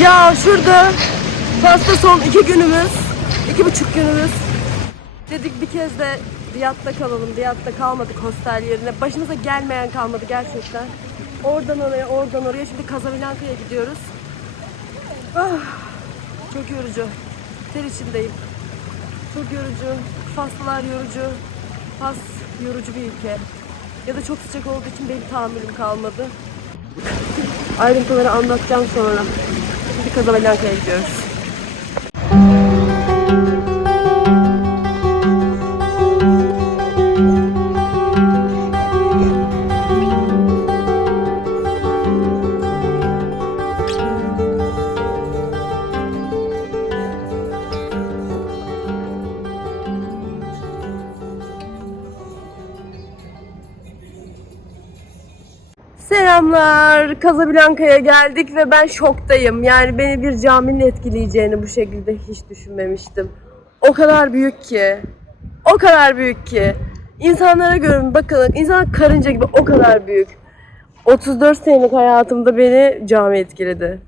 Ya şurada Fas'ta son iki günümüz, iki buçuk günümüz. Dedik bir kez de Riyad'da kalalım. Riyad'da kalmadık hostel yerine. Başımıza gelmeyen kalmadı gerçekten. Oradan oraya, oradan oraya. Şimdi Casablanca'ya gidiyoruz. Ah, çok yorucu. Ter içindeyim. Çok yorucu. Faslılar yorucu. Fas yorucu bir ülke. Ya da çok sıcak olduğu için benim tahammülüm kalmadı. Ayrıntıları anlatacağım sonra. Şimdi Casablanca'ya gidiyoruz. Casablanca'ya geldik ve ben şoktayım. Yani beni bir caminin etkileyeceğini bu şekilde hiç düşünmemiştim. O kadar büyük ki. O kadar büyük ki. İnsanlara görün bakın. İnsan karınca gibi o kadar büyük. 34 senelik hayatımda beni cami etkiledi.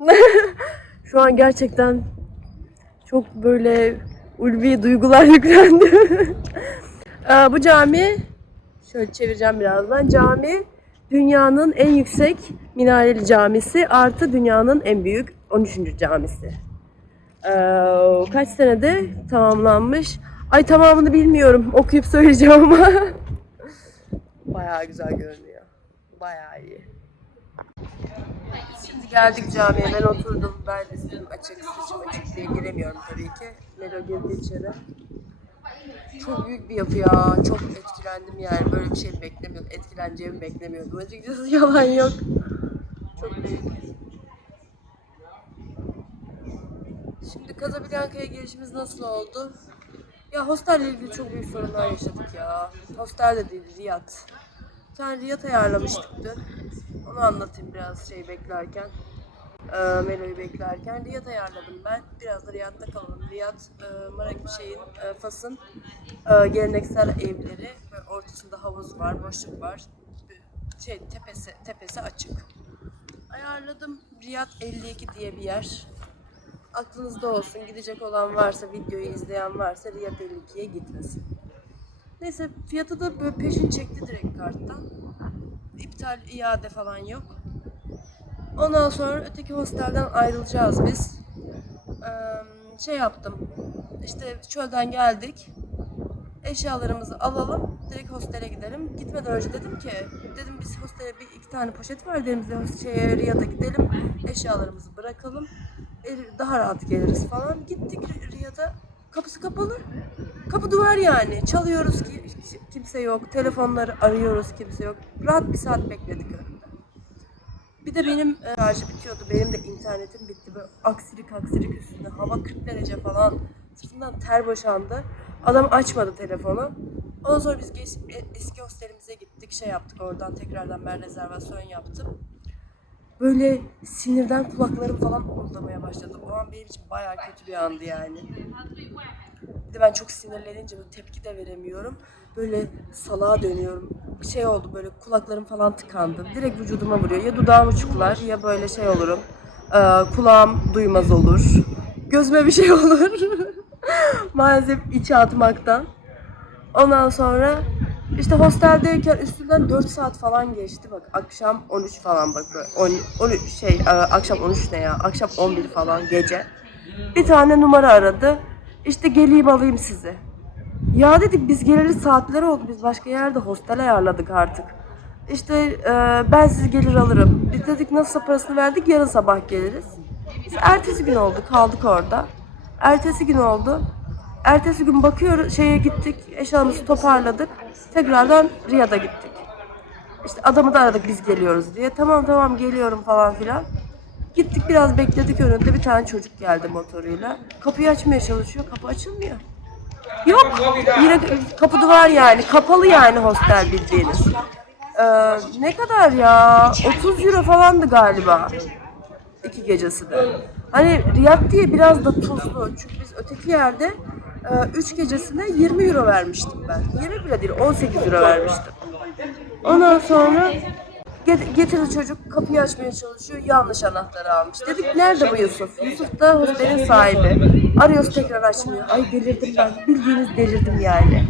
Şu an gerçekten çok böyle ulvi duygular yüklendi. Ee, bu cami Şöyle çevireceğim birazdan. Cami dünyanın en yüksek minareli camisi artı dünyanın en büyük 13. camisi. Ee, kaç senede tamamlanmış? Ay tamamını bilmiyorum. Okuyup söyleyeceğim ama. Bayağı güzel görünüyor. Bayağı iyi. Şimdi geldik camiye. Ben oturdum. Ben üstüm açık, saçım açık diye giremiyorum tabii ki. Melo girdi içeri. Çok büyük bir yapı ya. Çok etkilendim yani. Böyle bir şey beklemiyordum. Etkileneceğimi beklemiyordum. Açıkçası yalan yok. Çok büyük. Şimdi Casablanca'ya gelişimiz nasıl oldu? Ya hostelle ilgili çok büyük sorunlar yaşadık ya. Hostel de değil, Riyad. Bir tane Riyad ayarlamıştık dün. Onu anlatayım biraz şey beklerken. Ee, Melo'yu beklerken. Riyad ayarladım ben. Biraz da Riyad'da kalalım. Riyad, e, Marak şeyin, e, Fas'ın e, geleneksel evleri ve ortasında havuz var, boşluk var. Şey, tepesi, tepesi açık. Ayarladım. Riyad 52 diye bir yer. Aklınızda olsun. Gidecek olan varsa, videoyu izleyen varsa Riyad 52'ye gitmesin. Neyse fiyatı da böyle peşin çekti direkt karttan. İptal, iade falan yok. Ondan sonra öteki hostelden ayrılacağız biz. Ee, şey yaptım. İşte çölden geldik. Eşyalarımızı alalım. Direkt hostele gidelim. Gitmeden önce dedim ki, dedim biz hostele bir iki tane poşet var. Biz şeye, Riyad'a gidelim. Eşyalarımızı bırakalım. Daha rahat geliriz falan. Gittik Ri- Riyad'a. Kapısı kapalı. Kapı duvar yani. Çalıyoruz ki kimse yok. Telefonları arıyoruz kimse yok. Rahat bir saat bekledik. Bir de benim e, şarjı bitiyordu. Benim de internetim bitti. Böyle aksilik aksilik üstünde. Hava 40 derece falan. Sırtından ter boşandı. Adam açmadı telefonu. Ondan sonra biz geç, e- eski hostelimize gittik. Şey yaptık oradan tekrardan ben rezervasyon yaptım. Böyle sinirden kulaklarım falan horlamaya başladı. O an benim için bayağı kötü bir andı yani. Bir de ben çok sinirlenince tepki de veremiyorum. Böyle salağa dönüyorum. Şey oldu böyle kulaklarım falan tıkandı. Direkt vücuduma vuruyor. Ya dudağım uçuklar ya böyle şey olurum. Ee, kulağım duymaz olur. Gözüme bir şey olur. Maalesef içe atmaktan. Ondan sonra işte hosteldeyken üstünden 4 saat falan geçti bak akşam 13 falan bak böyle 10, 13 şey e, akşam 13 ne ya akşam 11 falan gece bir tane numara aradı işte geleyim alayım sizi ya dedik biz geleli saatler oldu biz başka yerde hostel ayarladık artık işte e, ben sizi gelir alırım biz dedik nasıl parasını verdik yarın sabah geliriz biz ertesi gün oldu kaldık orada ertesi gün oldu Ertesi gün bakıyoruz şeye gittik, eşyalarımızı toparladık. Tekrardan Riyad'a gittik. İşte adamı da aradık biz geliyoruz diye. Tamam tamam geliyorum falan filan. Gittik biraz bekledik önünde bir tane çocuk geldi motoruyla. Kapıyı açmaya çalışıyor, kapı açılmıyor. Yok, yine kapı duvar yani, kapalı yani hostel bildiğiniz. Ee, ne kadar ya? 30 euro falandı galiba iki gecesi de. Hani Riyad diye biraz da tuzlu. Çünkü biz öteki yerde 3 gecesine 20 euro vermiştim ben. 20 bile değil 18 euro vermiştim. Ondan sonra Get- getirdi çocuk kapıyı açmaya çalışıyor. Yanlış anahtarı almış. Dedik nerede bu Yusuf? Yusuf da hostelin sahibi. Arıyoruz tekrar açmıyor. Ay delirdim ben. Bildiğiniz delirdim yani.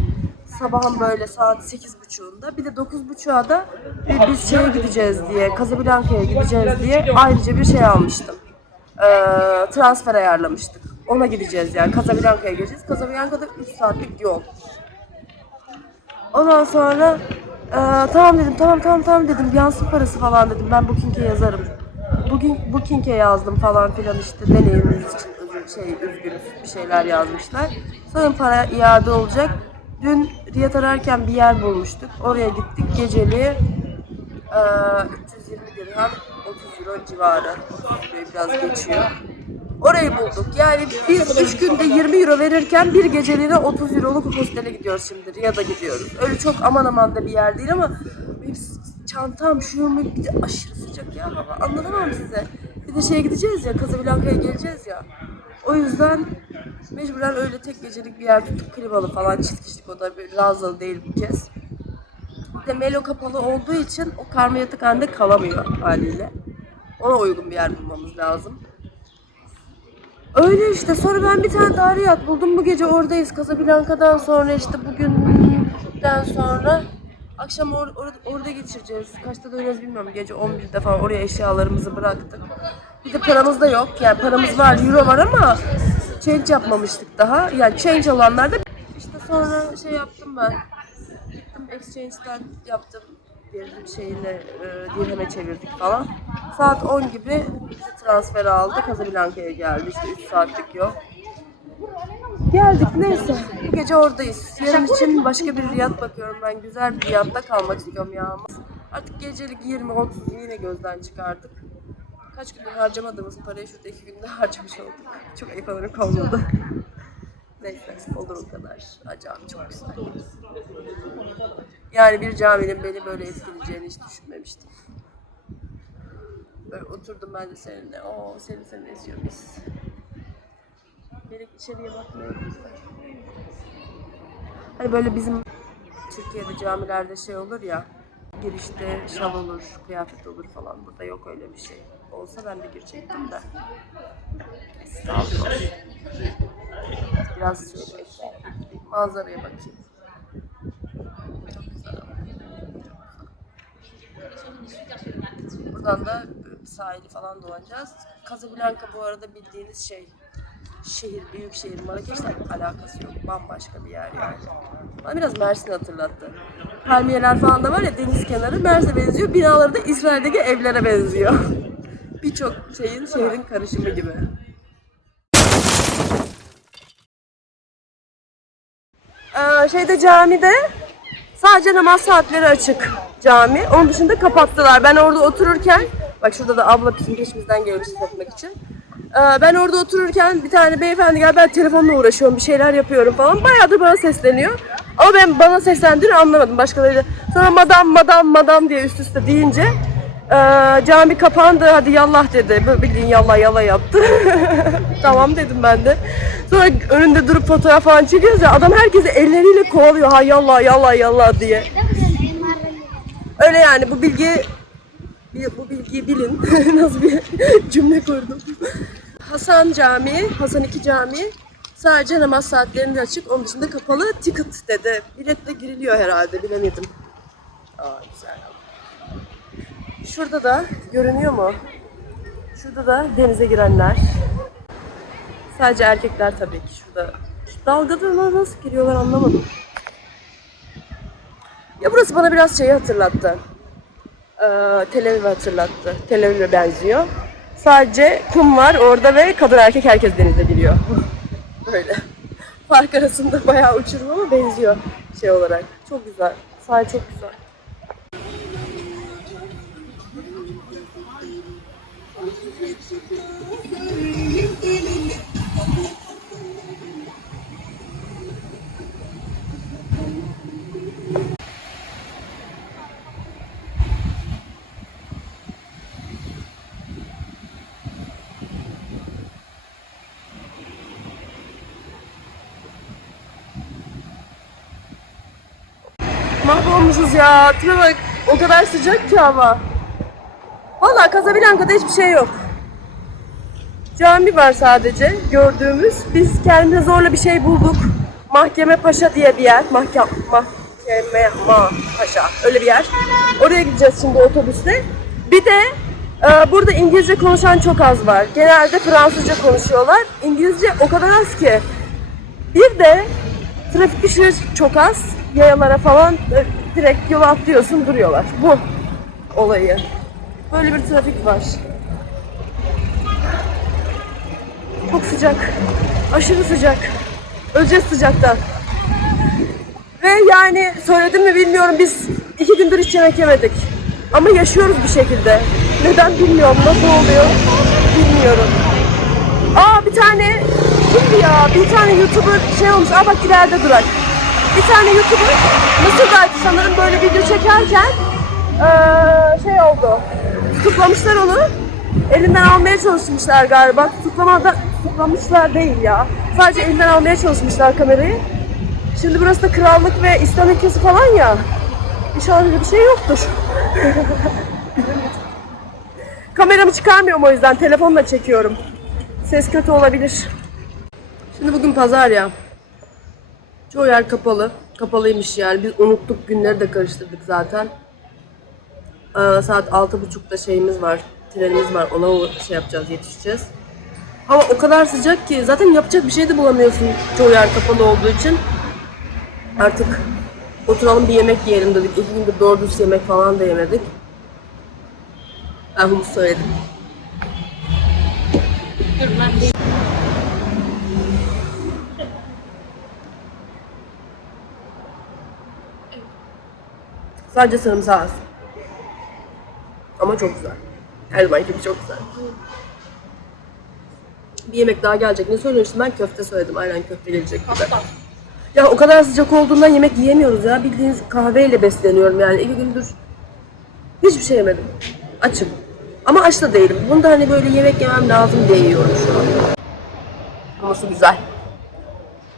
Sabahın böyle saat sekiz buçuğunda. Bir de dokuz buçuğa da e, biz şeye gideceğiz diye, Casablanca'ya gideceğiz diye ayrıca bir şey almıştım. Ee, transfer ayarlamıştık. Ona gideceğiz yani. Casablanca'ya gideceğiz. Casablanca'da 3 saatlik yol. Ondan sonra tamam dedim tamam tamam tamam dedim yansın parası falan dedim ben Booking'e yazarım. Bugün Booking'e yazdım falan filan işte deneyimimiz için şey üzgünüz bir şeyler yazmışlar. Sanırım para iade olacak. Dün Riyad ararken bir yer bulmuştuk. Oraya gittik geceliği e, 320 dirhem 30 euro civarı. 30 euroyu biraz geçiyor. Orayı bulduk. Yani biz 3 günde 20 euro verirken bir geceliğine 30 euroluk hostele gidiyoruz şimdi. Riyad'a gidiyoruz. Öyle çok aman aman da bir yer değil ama çantam, bir de aşırı sıcak ya hava. Anlatamam size. Bir de şeye gideceğiz ya, Casablanca'ya geleceğiz ya. O yüzden mecburen öyle tek gecelik bir yer tutup klimalı falan çift kişilik oda bir Razalı değil bu kez. Bir de Melo kapalı olduğu için o karma yatakhanede kalamıyor haliyle. Ona uygun bir yer bulmamız lazım. Öyle işte. Sonra ben bir tane daha Riyad buldum. Bu gece oradayız. Casablanca'dan sonra işte bugünden sonra akşam or- or- orada geçireceğiz. Kaçta döneceğiz bilmiyorum. Gece 11'de falan oraya eşyalarımızı bıraktık. Bir de paramız da yok. Yani paramız var, euro var ama change yapmamıştık daha. Yani change olanlarda işte sonra şey yaptım ben. Gittim exchange'den yaptım. Girdim şeyle e, dirheme çevirdik falan. Saat 10 gibi bizi transfer aldı. Casablanca'ya geldi. İşte 3 saatlik yol. Geldik neyse. Bu gece oradayız. Yarın için başka bir riyad bakıyorum ben. Güzel bir riyadda kalmak istiyorum ya. Artık gecelik 20-30 yine gözden çıkardık. Kaç gündür harcamadığımız parayı şurada iki günde harcamış olduk. Çok ekonomik olmadı. Neyse olur o kadar. Acayip çok güzel. Yani bir caminin beni böyle etkileyeceğini hiç düşünmemiştim. Böyle oturdum ben de seninle. Oo seni seni eziyor biz. Melek içeriye bakmıyor. Hani böyle bizim Türkiye'de camilerde şey olur ya. Girişte şal olur, kıyafet olur falan. Burada yok öyle bir şey. Olsa ben de girecektim de. Estağfurullah. Biraz şöyle manzaraya bakayım. Buradan da sahili falan dolanacağız. Casablanca bu arada bildiğiniz şey şehir, büyük şehir. Marrakeş'le alakası yok. Bambaşka bir yer yani. Bana biraz Mersin'i hatırlattı. Palmiyeler falan da var ya deniz kenarı Mersin'e benziyor. Binaları da İsrail'deki evlere benziyor. Birçok şeyin, şehrin karışımı gibi. Ee, şeyde camide sadece namaz saatleri açık cami. Onun dışında kapattılar. Ben orada otururken, bak şurada da abla bizim peşimizden gelmiş satmak için. Ee, ben orada otururken bir tane beyefendi gel ben telefonla uğraşıyorum, bir şeyler yapıyorum falan. Bayağıdır bana sesleniyor. Ama ben bana seslendiğini anlamadım başkalarıyla. Sonra madam madam madam diye üst üste deyince ee, cami kapandı hadi yallah dedi. Böyle bildiğin yallah yallah yaptı. tamam dedim ben de. Sonra önünde durup fotoğraf falan çekiyoruz ya adam herkesi elleriyle kovalıyor ha yallah yallah yallah diye. Öyle yani bu bilgi bu bilgiyi bilin. Nasıl bir cümle kurdum. Hasan Camii, Hasan II Camii sadece namaz saatlerinde açık. Onun dışında kapalı. Ticket dedi. Biletle giriliyor herhalde bilemedim. Aa güzel. Şurada da görünüyor mu? Şurada da denize girenler. Sadece erkekler tabii ki şurada. Şu dalgada na- nasıl giriyorlar anlamadım. Ya burası bana biraz şeyi hatırlattı. Ee, Tel Aviv'i hatırlattı. Tel Aviv'e benziyor. Sadece kum var orada ve kadın erkek herkes denize giriyor. Böyle. Fark arasında bayağı uçurum ama benziyor şey olarak. Çok güzel. Sahil çok güzel. Ya. Tipe bak o kadar sıcak ki hava. Valla Casablanca'da hiçbir şey yok. Cami var sadece gördüğümüz. Biz kendimize zorla bir şey bulduk. Mahkeme Paşa diye bir yer. Mahkeme, mahkeme ma Paşa. Öyle bir yer. Oraya gideceğiz şimdi otobüsle. Bir de e, burada İngilizce konuşan çok az var. Genelde Fransızca konuşuyorlar. İngilizce o kadar az ki. Bir de trafik ışığı çok az. Yayalara falan e, direkt yola atlıyorsun duruyorlar. Bu olayı. Böyle bir trafik var. Çok sıcak. Aşırı sıcak. Öleceğiz sıcaktan. Ve yani söyledim mi bilmiyorum biz iki gündür hiç yemek yemedik. Ama yaşıyoruz bir şekilde. Neden bilmiyorum. Nasıl oluyor bilmiyorum. Aa bir tane kimdi ya? Bir tane YouTuber şey olmuş. Aa bak ileride durak. Bir tane YouTuber Mısır'daydı sanırım böyle video çekerken eee, şey oldu. Tutuklamışlar onu. Elinden almaya çalışmışlar galiba. Tutuklamada tutuklamışlar değil ya. Sadece elinden almaya çalışmışlar kamerayı. Şimdi burası da krallık ve İslam ülkesi falan ya. İnşallah öyle bir şey yoktur. Kameramı çıkarmıyorum o yüzden. Telefonla çekiyorum. Ses kötü olabilir. Şimdi bugün pazar ya. Çoğu yer kapalı. Kapalıymış yani. Biz unuttuk günleri de karıştırdık zaten. Ee, saat altı buçukta şeyimiz var. Trenimiz var. Ona şey yapacağız, yetişeceğiz. Hava o kadar sıcak ki zaten yapacak bir şey de bulamıyorsun çoğu yer kapalı olduğu için. Artık oturalım bir yemek yiyelim dedik. İki gündür doğru dürüst yemek falan da yemedik. Ben humus söyledim. Sadece sarımsağı az. Ama çok güzel. Her zaman gibi çok güzel. Bir yemek daha gelecek. Ne söylüyorsun? Ben köfte söyledim. Aynen köfte gelecek. bize. Ya o kadar sıcak olduğundan yemek yiyemiyoruz ya. Bildiğiniz kahveyle besleniyorum yani. İki gündür hiçbir şey yemedim. Açım. Ama aç da değilim. Bunda hani böyle yemek yemem lazım diye yiyorum şu an. Humusu güzel.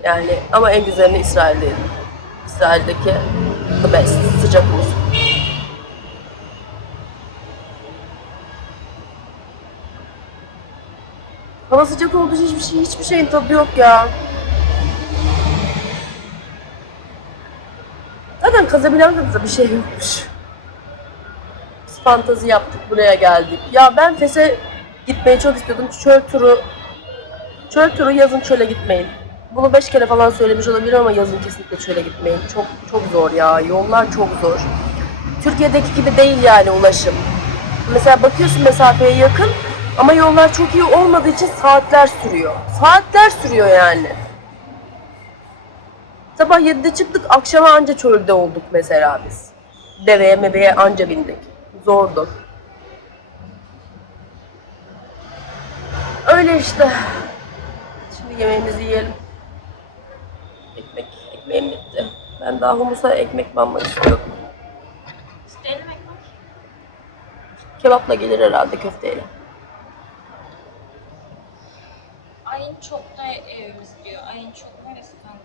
Yani ama en güzelini İsrail'de yedim. İsrail'deki the best. Sıcak humus. Hava sıcak olduğu için hiçbir şey, hiçbir şeyin tadı yok ya. Zaten Casablanca'da bir şey yokmuş. Biz fantazi yaptık, buraya geldik. Ya ben Fes'e gitmeyi çok istiyordum. Çöl turu, çöl turu yazın çöle gitmeyin. Bunu beş kere falan söylemiş olabilirim ama yazın kesinlikle çöle gitmeyin. Çok çok zor ya. Yollar çok zor. Türkiye'deki gibi değil yani ulaşım. Mesela bakıyorsun mesafeye yakın ama yollar çok iyi olmadığı için saatler sürüyor. Saatler sürüyor yani. Sabah 7'de çıktık, akşama anca çölde olduk mesela biz. Deveye mebeye anca bindik. Zordu. Öyle işte. Şimdi yemeğimizi yiyelim. Ekmek, ekmeğim bitti. Ben daha humusa ekmek banmak istiyordum. İsteyelim ekmek. Kebapla gelir herhalde köfteyle. Çok da evimiz diyor. Ayın çok neresi kanka?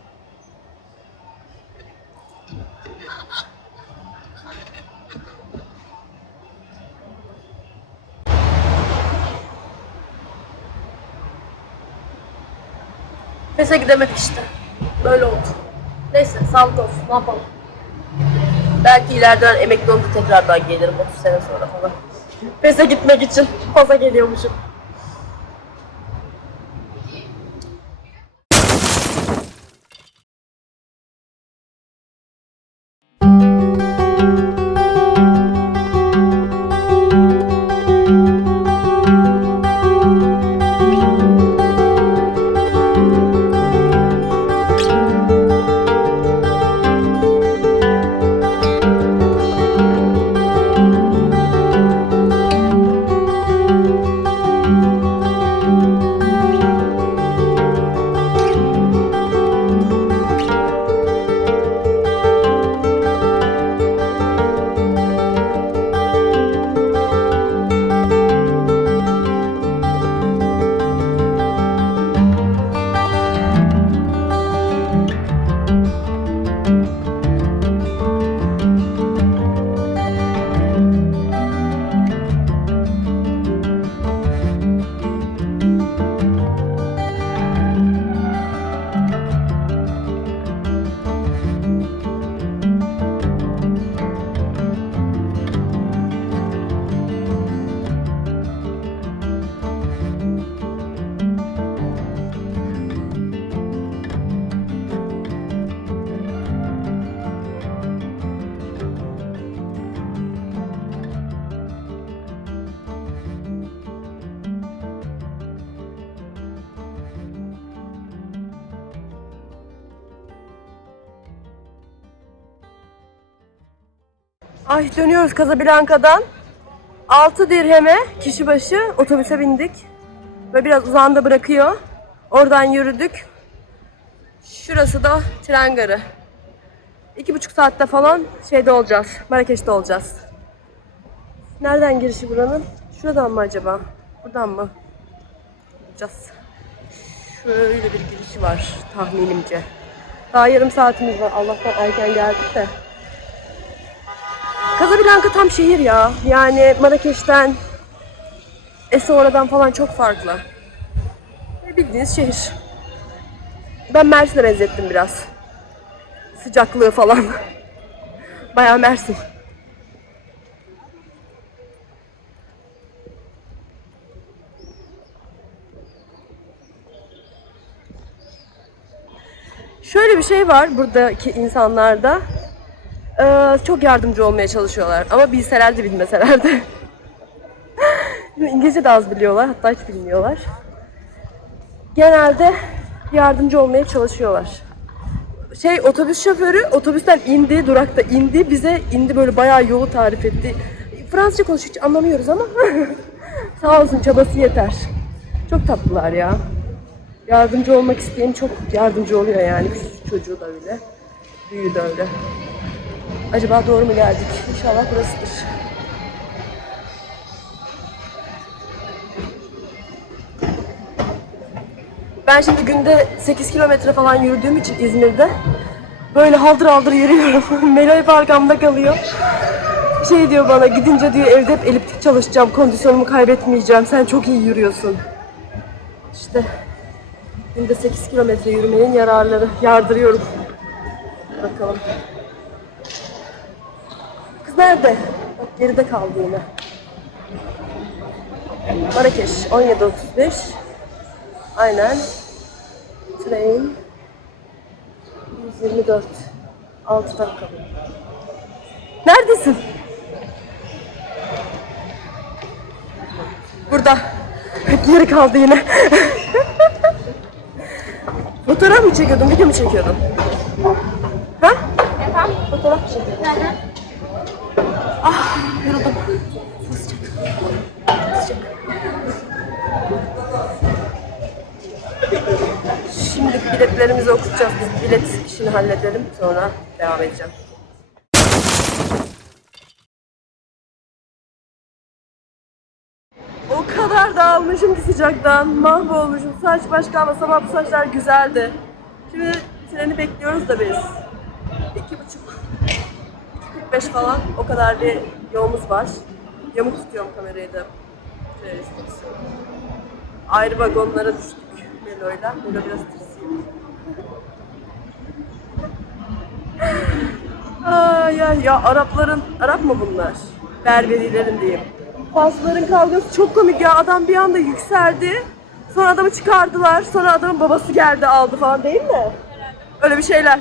Fes'e gidemedik işte. Böyle oldu. Neyse sağlık olsun. Ne yapalım? Belki ileriden emekli olunca tekrardan gelirim 30 sene sonra falan. Fes'e gitmek için fazla geliyormuşum. Ay dönüyoruz Casablanca'dan. 6 dirheme kişi başı otobüse bindik. Ve biraz uzağında bırakıyor. Oradan yürüdük. Şurası da tren garı. İki buçuk saatte falan şeyde olacağız. Marrakeş'te olacağız. Nereden girişi buranın? Şuradan mı acaba? Buradan mı? Bulacağız. Şöyle bir girişi var tahminimce. Daha yarım saatimiz var. Allah'tan erken geldik de. Casablanca tam şehir ya. Yani Marrakeş'ten, Essaouira'dan falan çok farklı. Bildiğiniz şehir. Ben Mersin'e benzettim biraz. Sıcaklığı falan. Bayağı Mersin. Şöyle bir şey var buradaki insanlarda. Ee, çok yardımcı olmaya çalışıyorlar. Ama bilseler de bilmeseler de. İngilizce de az biliyorlar. Hatta hiç bilmiyorlar. Genelde yardımcı olmaya çalışıyorlar. Şey otobüs şoförü otobüsten indi, durakta indi. Bize indi böyle bayağı yolu tarif etti. Fransızca konuşuyor hiç anlamıyoruz ama. Sağ olsun çabası yeter. Çok tatlılar ya. Yardımcı olmak isteyen çok yardımcı oluyor yani. Küçük çocuğu da öyle. Büyüğü de öyle. Acaba doğru mu geldik? İnşallah burasıdır. Ben şimdi günde 8 kilometre falan yürüdüğüm için İzmir'de böyle haldır haldır yürüyorum. Melo hep arkamda kalıyor. Şey diyor bana gidince diyor evde hep eliptik çalışacağım. Kondisyonumu kaybetmeyeceğim. Sen çok iyi yürüyorsun. İşte günde 8 kilometre yürümenin yararları. Yardırıyorum. Bakalım. Kız nerede? Bak geride kaldı yine. Marrakeş 17.35. Aynen. Train 124. 6 dakika. Neredesin? Burada. Geri kaldı yine. Fotoğraf mı çekiyordun, video mu çekiyordun? Ha? Efendim? Fotoğraf mı çekiyordun? Hı hı. Yoruldum. Sıcak. Sıcak. Şimdi biletlerimizi okutacağız. Biz bilet işini halledelim. Sonra devam edeceğim. O kadar dağılmışım ki sıcaktan. Mahvolmuşum. Saç başka ama sabah bu saçlar güzeldi. Şimdi treni bekliyoruz da biz. İki buçuk 45 falan o kadar bir yolumuz var. Yamuk tutuyorum kamerayı da. İstiyorum. Ayrı vagonlara düştük Melo'yla. Melo biraz tırsıyor. Ay ya, ya Arapların, Arap mı bunlar? Berberilerin diyeyim. Fasların kavgası çok komik ya. Adam bir anda yükseldi. Sonra adamı çıkardılar. Sonra adamın babası geldi aldı falan değil mi? Öyle bir şeyler.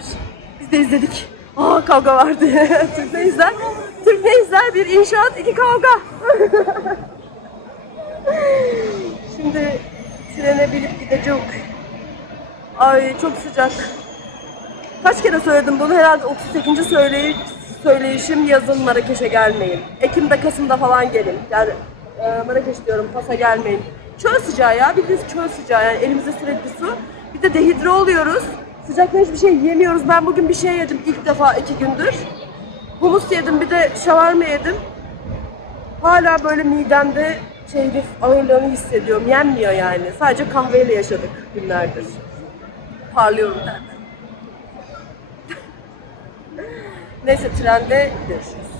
Biz de izledik. Aa kavga vardı. Türk ne izler? Türk ne izler? Bir inşaat, iki kavga. Şimdi trene binip gideceğim. Ay çok sıcak. Kaç kere söyledim bunu? Herhalde 38. söyleyiş, söyleyişim yazın Marrakeş'e gelmeyin. Ekim'de, Kasım'da falan gelin. Yani e, Marrakeş diyorum, Fas'a gelmeyin. Çöl sıcağı ya, bildiğiniz çöl sıcağı. Yani elimizde sürekli su. Bir de dehidre oluyoruz. Sıcakta hiçbir şey yemiyoruz. Ben bugün bir şey yedim ilk defa iki gündür. Humus yedim, bir de şavarma yedim. Hala böyle midemde şeyli ağırlığını hissediyorum. Yenmiyor yani. Sadece kahveyle yaşadık günlerdir. Parlıyorum ben. Neyse trende görüşürüz.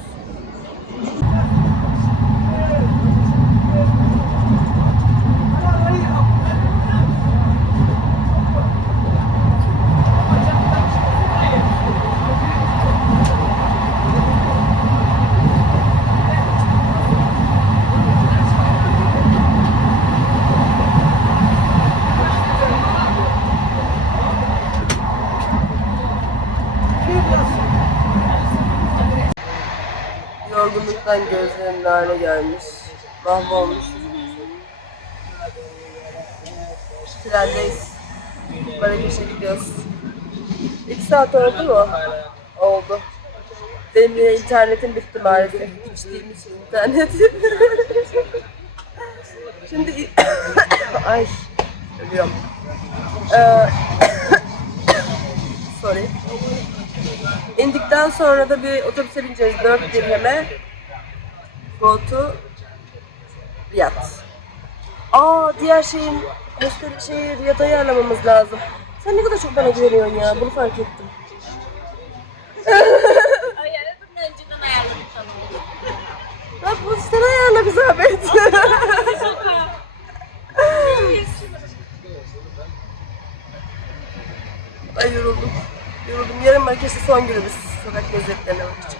Yorgunluktan gözlerim hale gelmiş. Mahvolmuş. Trendeyiz. Marrakeş'e gidiyoruz. İki saat oldu mu? Oldu. Benim yine internetim bitti maalesef. İçtiğim için internet. Şimdi ay ölüyorum. Ee, sorry. İndikten sonra da bir otobüse bineceğiz 4 dirheme. Go to Riyad. Aa diğer şeyin hostel şeyi Riyad'a ayarlamamız lazım. Sen ne kadar çok bana güveniyorsun ya bunu fark ettim. Ayarladım önceden ayarladık sanırım. Lan bu sen ayarla bir zahmet. Ay yoruldum. Yoruldum. Yarın Marrakeş'te son günümüz sokak lezzetlerine bakacağım.